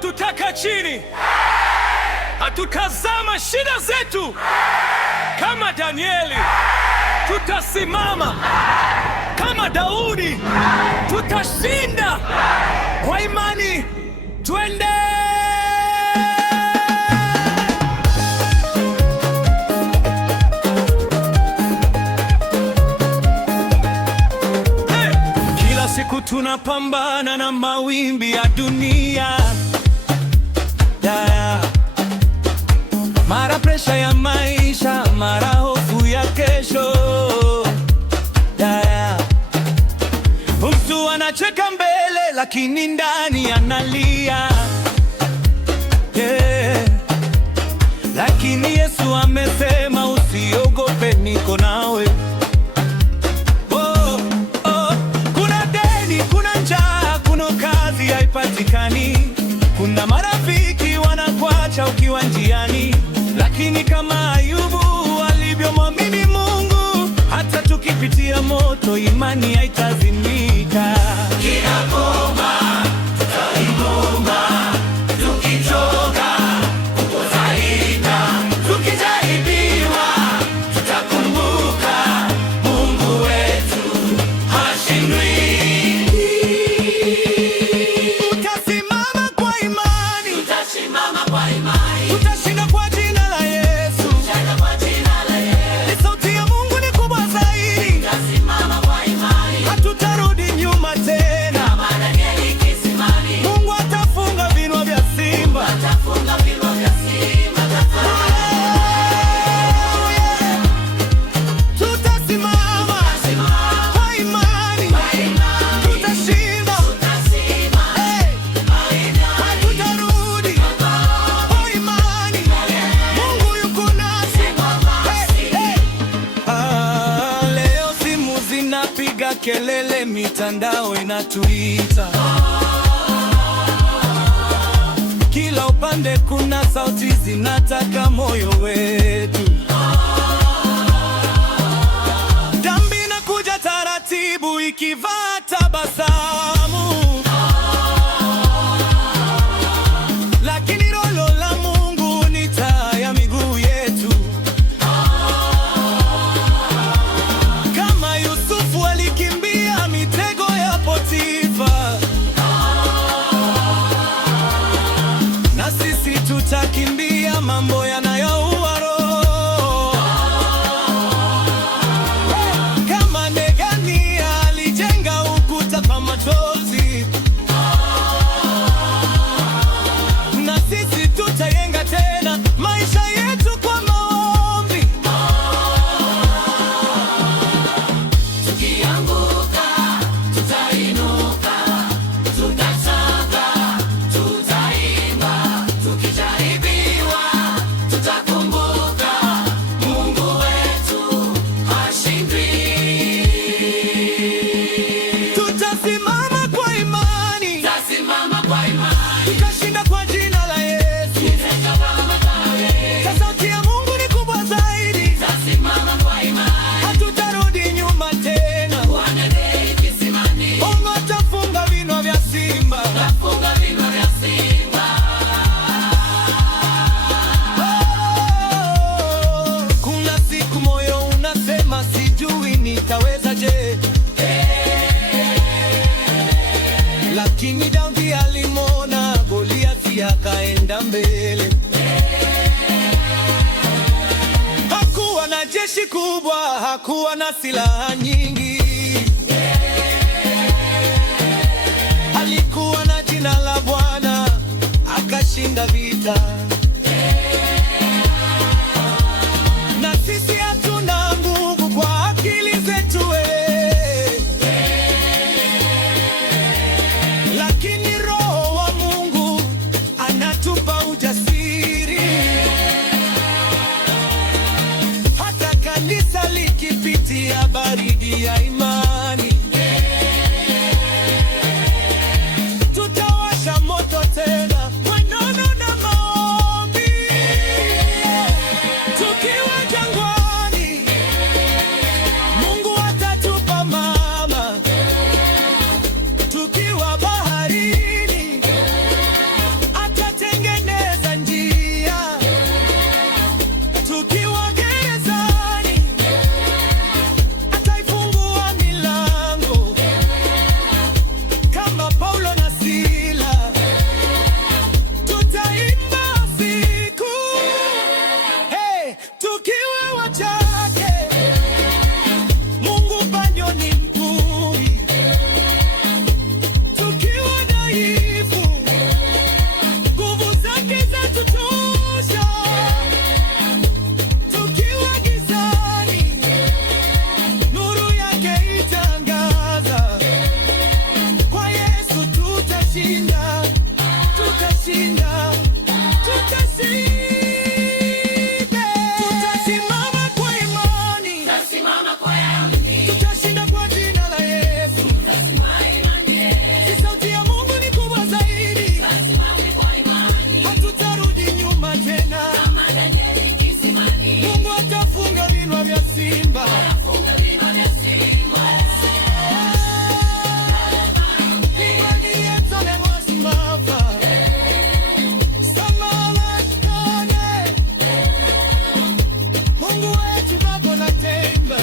hatutaka chini, hatutazama shida zetu. Kama Danieli tutasimama, kama Daudi tutashinda. Kwa imani twende. Kila siku tunapambana na mawimbi ya dunia, mara presha ya maisha, mara hofu ya kesho. Mtu anacheka mbele lakini ndani analia. Lakini Yesu amesema usiogope, niko nawe. Kuna deni, kuna njaa, kuna kazi haipatikani, kuna marafiki wanakuacha ukiwa njiani. Lakini kama Ayubu alivyomwamini Mungu, hata tukipitia moto, imani haitazimika. Kila ngoma tutaigonga, tukichoka kupozaika, tukijaribiwa tutakumbuka Mungu wetu hashindwi. Tutasimama kwa imani, tutasimama kwa imani, tutashinda kwa jina la Yesu. Tutashinda kwa jina la Yesu. Sauti ya Mungu ni kubwa zaidi. Tutasimama kwa imani, hatutarudi nyuma tena. Kama Danieli kisimani, Mungu atafunga vinywa vya simba. Atafunga vinywa vya simba. Tutasimama kwa imani, tutashinda. Hatutarudi kwa imani, Mungu yuko nasi. Leo simu zinapiga kelele, mitandao inatuita, kila upande kuna sauti zinataka moyo wetu. Dhambi inakuja taratibu ikivaa tabasamu, lakini roho la Mungu ni taa ya miguu yetu. Kama Yusufu alikimbia mitego ya Potifa, na sisi tutakimbia mambo yanayoua roho. Kama Nehemia alijenga ukuta kwa machozi, na sisi tutajenga tena maisha yetu kwa maombi. Tukianguka tutainuka, tutasonga, tutaimba, tukijaribiwa tutakumbuka Mungu wetu hashindwi. Tutasimama kwa imani, tutasimama kwa imani, tutashinda kwa jina la Yesu. Sauti ya Mungu ni kubwa zaidi. Tutasimama kwa imani, hatutarudi nyuma tena. Mungu atafunga vinywa vya simba. Kuna siku moyo unasema sijui nitaweza je, lakini Daudi alimwona Goliathi akaenda mbele. Hakuwa na jeshi kubwa, hakuwa na silaha nyingi, alikuwa na jina la Bwana, akashinda vita. Na sisi hatuna nguvu kwa akili zetu, lakini Roho wa Mungu anatupa ujasiri. Hata kanisa likipitia baridi ya imani, tutawasha moto tena kwa neno na maombi. Tukiwa jangwani, Mungu atatupa mama. Tukiwa baharini, bado natenda